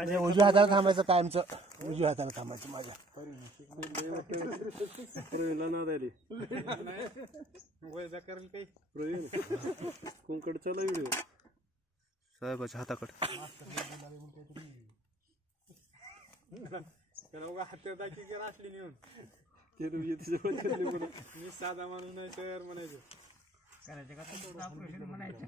उजव्या हाताला थांबायचं कायमचं उजव्या हाताला थांबायचं माझ्या कुंकडचा व्हिडिओ साहेबाच्या हाताकडे असली नेऊन मी साधा माणूस नाही सर म्हणायचं ऑपरेशन म्हणायचं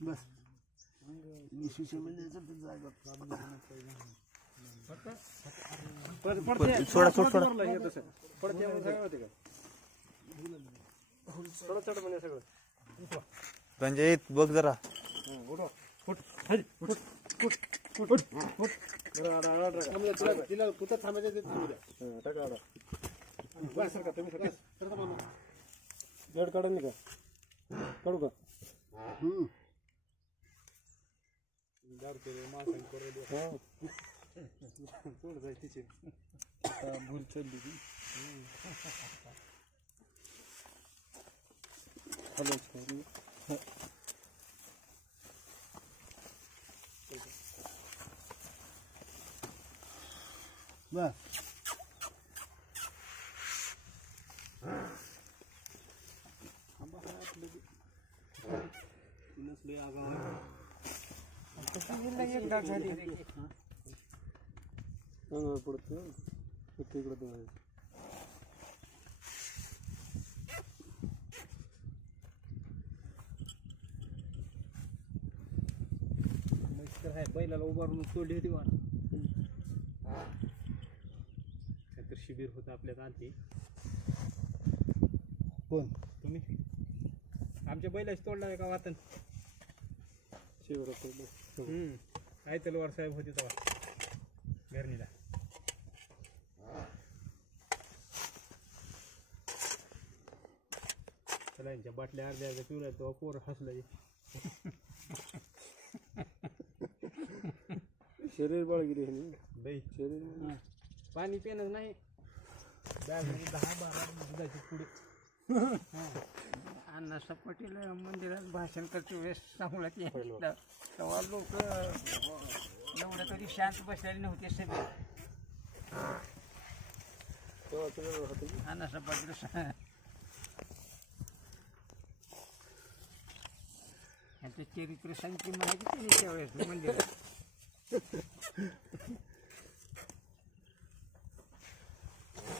बस सोडा सोड सोडा रंजित बघ जरा तिला पुढे थांबायचं जड काढून का काढू का भूल चढली बस पडतो इकडे बैलाला उभारून तोडली होती वाट तर शिबिर होतं आपल्यात आणखी कोण तुम्ही आमच्या बैलाच तोडला आहे का वातन शिबिर काय तलवार साहेब होते तेव्हा घरणीला चला यांच्या बाटल्या अर्ध्या अर्ध्या पिवळ्या तेव्हा पोर हसलं शरीर बाळगिरी बाई शरीर पाणी पिणं नाही बॅग 10-12 दुधाची पुढे अण्णासाहेब पाटील मंदिरात भाषण करते वेळेस सांगण्यात येईल तेव्हा लोक एवढं तरी शांत बसलेले नव्हते सगळे अण्णासाहेब पाटील यांचं चरित्र सांगते म्हणायची त्यांनी त्यावेळेस मंदिरात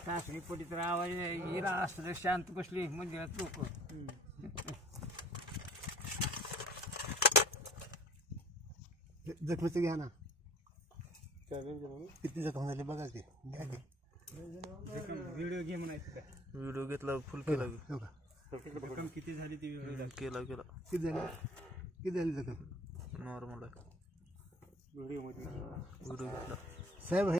तासणी पडी तर आवाज इरा असतं शांत बसली मंदिरात लोक जखमीचं घ्या ना किती जखम झाली बघा की घ्या की व्हिडिओ घे म्हणायचं व्हिडिओ घेतला फुल केला रक्कम किती झाली ती केला केला किती झाली जखम नॉर्मल आहे व्हिडिओ मध्ये व्हिडिओ घेतला साहेब